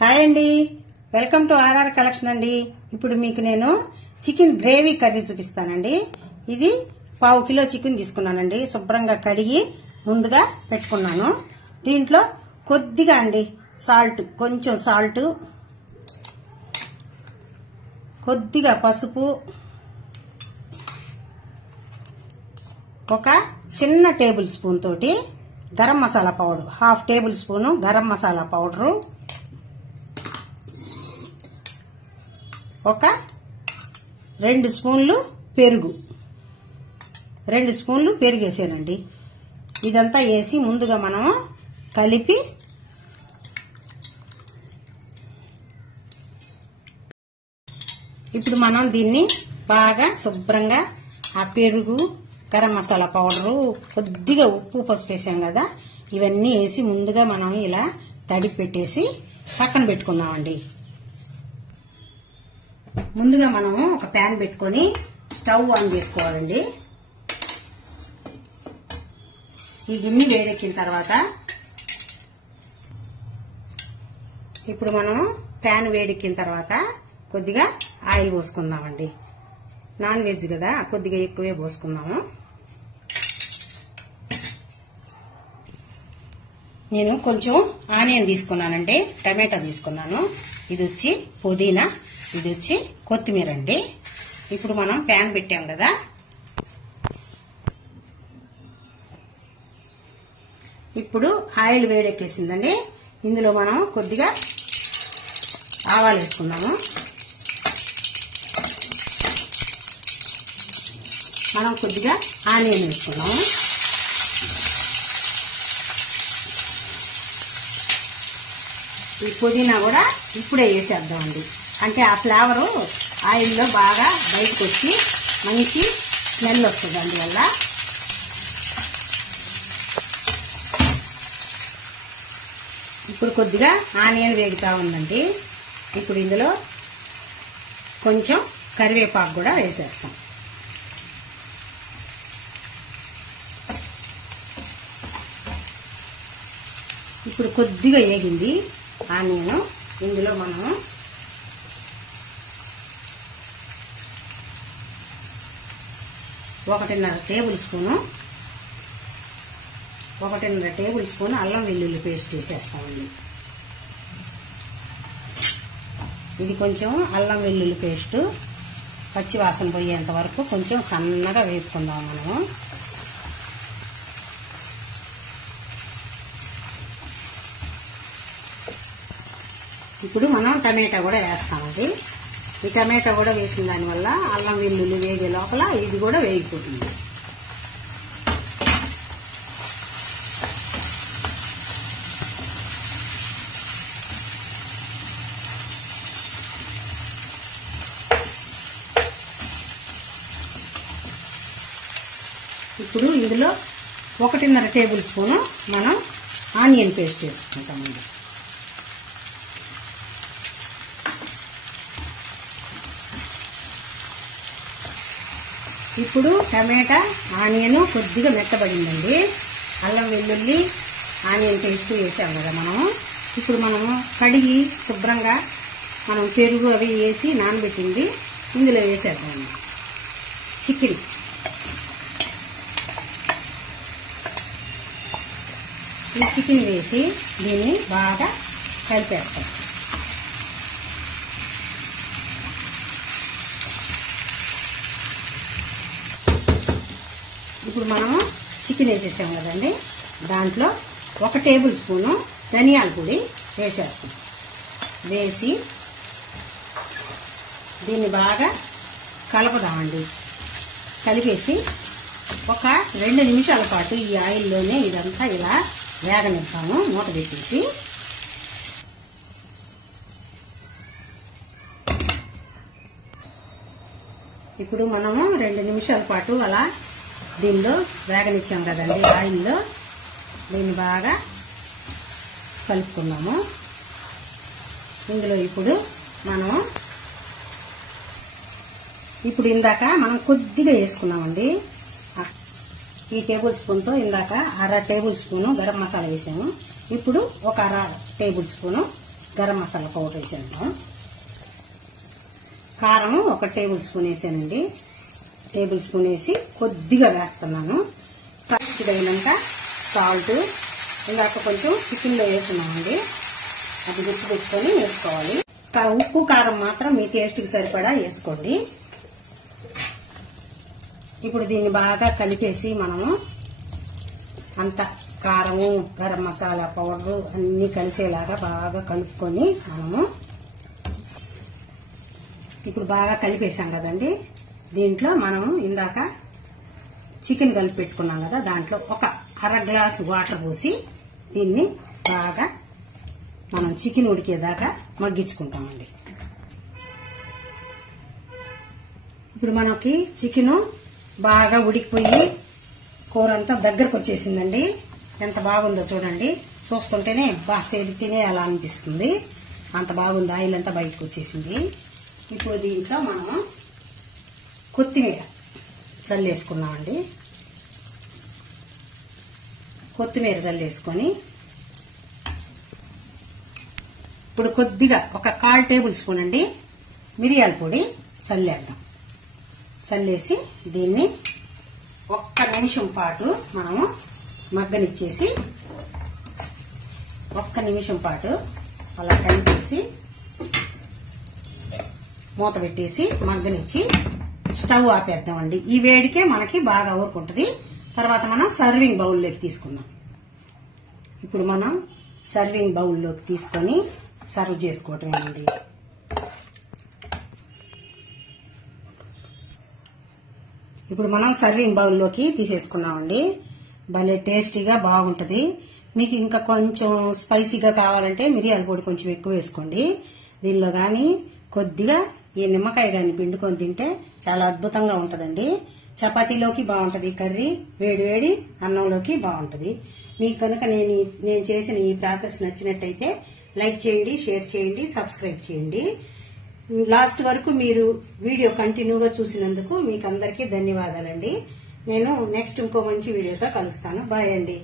Hi అండి, welcome to RR collection అండి. ఇప్పుడు మీకు నేను చికెన్ గ్రేవీ కర్రీ చూపిస్తానండి. ఇది 1/2 కిలో చికెన్ తీసుకున్నానండి. శుభ్రంగా కడిగి ముందుగా పెట్టుకున్నాను. దీంట్లో కొద్దిగా అండి సాల్ట్, కొంచెం సాల్ట్, కొద్దిగా పసుపు, ఒక చిన్న టేబుల్ స్పూన్ తోటి garam masala powder, 1/2 table spoon garam masala powder, ఒక 2 స్పూన్లు పెరుగు, 2 స్పూన్లు పెరుగు వేసానండి. ఇదంతా వేసి ముందుగా మనము కలిపి ఇప్పుడు మనం దీన్ని బాగా శుభ్రంగా ఆ పెరుగు, గరం మసాలా పౌడరు, కొద్దిగా ఉప్పు, పసుపు వేసాం కదా, ఇవన్నీ వేసి ముందుగా మనం ఇలా తడిపి పెట్టేసి పక్కన పెట్టుకుందామండి. ముందుగా మనము ఒక ప్యాన్ పెట్టుకొని స్టవ్ ఆన్ చేసుకోవాలండి. ఈ గిన్నె వేడెక్కిన తర్వాత ఇప్పుడు మనము ప్యాన్ వేడెక్కిన తర్వాత కొద్దిగా ఆయిల్ పోసుకుందామండి. నాన్ వెజ్ కదా, కొద్దిగా ఎక్కువే పోసుకుందాము. నేను కొంచెం ఆనియన్ తీసుకున్నానండి, టమాటా తీసుకున్నాను. ఇది వచ్చి పుదీనా, ఇది వచ్చి కొత్తిమీర అండి. ఇప్పుడు మనం ప్యాన్ పెట్టాం కదా, ఇప్పుడు ఆయిల్ వేడెక్కేసిందండి. ఇందులో మనం కొద్దిగా ఆవాలు వేసుకుందాము. మనం కొద్దిగా ఆనియన్ వేసుకున్నాము. ఈ పుదీనా కూడా ఇప్పుడే వేసేద్దామండి. అంటే ఆ ఫ్లేవరు ఆయిల్లో బాగా బయటకు వచ్చి మంచి స్మెల్ వస్తుంది. అందువల్ల ఇప్పుడు కొద్దిగా ఆనియన్ వేగుతా ఉందండి. ఇప్పుడు ఇందులో కొంచెం కరివేపాకు కూడా వేసేస్తాం. ఇప్పుడు కొద్దిగా వేగింది ఆనియన్. ఇందులో మనము 1.5 టేబుల్ స్పూను అల్లం వెల్లుల్లి పేస్ట్ వేసేస్తామండి. ఇది కొంచెం అల్లం వెల్లుల్లి పేస్ట్ పచ్చి వాసన పోయేంత వరకు కొంచెం సన్నగా వేపుకుందాం మనము. ఇప్పుడు మనం టమాటా కూడా వేస్తామండి. ఈ టమాటా కూడా వేసిన దానివల్ల అల్లం వెల్లుల్లి వేగే లోపల ఇది కూడా వేగిపోతుంది. ఇప్పుడు ఇందులో 1.5 టేబుల్ స్పూను మనం ఆనియన్ పేస్ట్ వేసుకుంటామండి. ఇప్పుడు టమాటా, ఆనియన్ కొద్దిగా మెత్తబడిందండి. అల్లం వెల్లుల్లి ఆనియన్ పేస్ట్ వేసాం కదా మనము. ఇప్పుడు మనము కడిగి శుభ్రంగా మనం పెరుగు అవి వేసి నానబెట్టింది ఇందులో వేసేద్దాము. చికెన్ ఈ చికెన్ వేసి దీన్ని బాగా కలిపేస్తాం. ఇప్పుడు మనము చికెన్ వేసేసాం కదండి, దాంట్లో 1 టేబుల్ స్పూను ధనియాల పొడి వేసేస్తాం. వేసి దీన్ని బాగా కలుపుదామండి. కలిపేసి ఒక 2 నిమిషాల పాటు ఈ ఆయిల్లోనే ఇదంతా ఇలా వేగనిద్దాము. మూత పెట్టేసి ఇప్పుడు మనము 2 నిమిషాల పాటు అలా దీనిలో వేగనిచ్చాం కదండి ఆయిల్లో. దీన్ని బాగా కలుపుకున్నాము. ఇందులో ఇప్పుడు ఇందాక మనం కొద్దిగా వేసుకున్నామండి. ఈ టేబుల్ స్పూన్తో ఇందాక 1/2 టేబుల్ స్పూను గరం మసాలా వేసాము. ఇప్పుడు ఒక 1/2 table spoon garam masala powder వేసేద్దాం. కారం 1 టేబుల్ స్పూన్ వేసానండి. టేబుల్ స్పూన్ వేసి కొద్దిగా వేస్తున్నాను. టేస్ట్ అయినాక సాల్ట్ ఇందాక కొంచెం చికెన్లో వేసుకున్నామండి, అది గుర్తుపెట్టుకొని వేసుకోవాలి. ఉప్పు కారం మాత్రం మీ టేస్ట్కి సరిపడా వేసుకోండి. ఇప్పుడు దీన్ని బాగా కలిపేసి మనము అంత కారము గరం మసాలా పౌడర్ అన్నీ కలిసేలాగా బాగా కలుపుకొని మనము ఇప్పుడు బాగా కలిపేసాం కదండి. దీంట్లో మనము ఇందాక చికెన్ కలిపి పెట్టుకున్నాం కదా, దాంట్లో 1/2 గ్లాసు వాటర్ పోసి దీన్ని బాగా మనం చికెన్ ఉడికేదాకా మగ్గించుకుంటామండి. ఇప్పుడు మనకి చికెన్ బాగా ఉడికిపోయి కూర అంతా దగ్గరకు వచ్చేసిందండి. ఎంత బాగుందో చూడండి, చూస్తుంటేనే తినే అలా అనిపిస్తుంది. అంత బాగుంది, ఆయిల్ అంతా బయటకు వచ్చేసింది. ఇప్పుడు దీంట్లో మనం కొత్తిమీర చల్లేసుకున్నామండి. కొత్తిమీర చల్లేసుకొని ఇప్పుడు కొద్దిగా 1/4 టేబుల్ స్పూన్ అండి మిరియాల పొడి చల్లేద్దాం. చల్లేసి దీన్ని 1 నిమిషం పాటు మనము మగ్గనిచ్చేసి 1 నిమిషం పాటు అలా కలిపేసి మూత పెట్టేసి మగ్గనిచ్చి స్టవ్ ఆపేద్దామండి. ఈ వేడికే మనకి బాగా ఊరుకుంటుంది. తర్వాత మనం సర్వింగ్ బౌల్లోకి తీసుకుందాం. ఇప్పుడు మనం సర్వింగ్ బౌల్లోకి తీసుకొని సర్వ్ చేసుకోవటమేనండి. ఇప్పుడు మనం సర్వింగ్ బౌల్లోకి తీసేసుకున్నామండి. భలే టేస్టీగా బాగుంటుంది. మీకు ఇంకా కొంచెం స్పైసీగా కావాలంటే మిరియాల పొడి కొంచెం ఎక్కువ వేసుకోండి. దీనిలో కానీ కొద్దిగా ఈ నిమ్మకాయ కానీ పిండుకొని తింటే చాలా అద్భుతంగా ఉంటుందండి. చపాతీలోకి బాగుంటుంది కర్రీ, వేడి వేడి అన్నంలోకి బాగుంటుంది. మీకు కనుక నేను చేసిన ఈ ప్రాసెస్ నచ్చినట్టయితే లైక్ చేయండి, షేర్ చేయండి, సబ్స్క్రైబ్ చేయండి. లాస్ట్ వరకు మీరు వీడియో కంటిన్యూగా చూసినందుకు మీకు అందరికీ ధన్యవాదాలండి. నేను నెక్స్ట్ ఇంకో మంచి వీడియోతో కలుస్తాను. బాయ్ అండి.